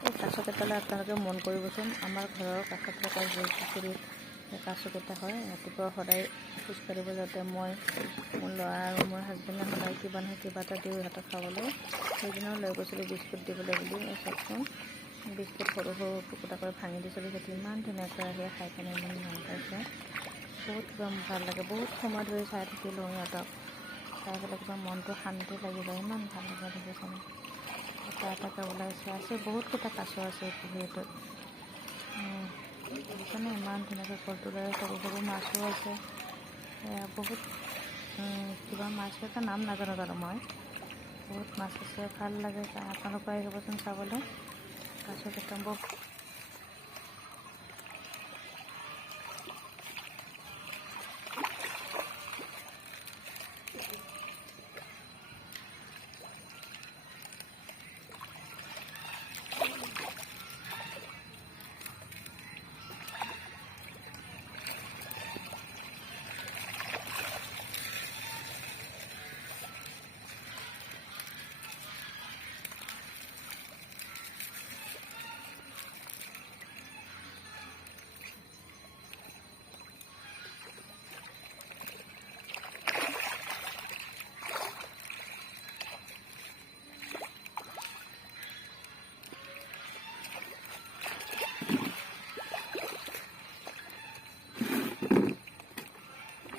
এই কাছকেইটালৈ আপোনালোকে মন কৰিবচোন। আমাৰ ঘৰৰ কাষত থকা জুই পুখুৰীত কাছকেইটা হয়। ৰাতিপুৱা সদায় খোজকাঢ়িব যাওঁতে মই, মোৰ ল'ৰা আৰু মোৰ হাজবেণ্ডে সদায় কিবা নহয় কিবা এটা দিওঁ ইহঁতক খাবলৈ। সেইদিনাও লৈ গৈছিলোঁ বিস্কুট দিবলৈ বুলি। চাওকচোন, বিস্কুট সৰু সৰু টুকুৰা কৰি ভাঙি দিছিলোঁ। সিহঁতি ইমান ধুনীয়াকৈ আহি খাই কিনে ইমান ভাল পাইছে। বহুত কিবা ভাল লাগে। বহুত সময় ধৰি চাই থাকিলোঁ সিহঁতক। চাই পেলাই কিবা মনটো শান্তি লাগি যায়, ইমান ভাল লাগে দেখিছেনে। এটা এটাকৈ ওলাইছে। আছে বহুতকেইটা কাছ আছে এই পুখুৰীটোত। দেখিছেনে ইমান ধুনীয়াকৈ কলটোৰে সৰু সৰু মাছো আছে। বহুত কিবা মাছ এটা নাম নাজানো বাৰু মই। বহুত মাছ আছে, ভাল লাগে। আপোনালোকে আহিবচোন চাবলৈ। কাছকেইটা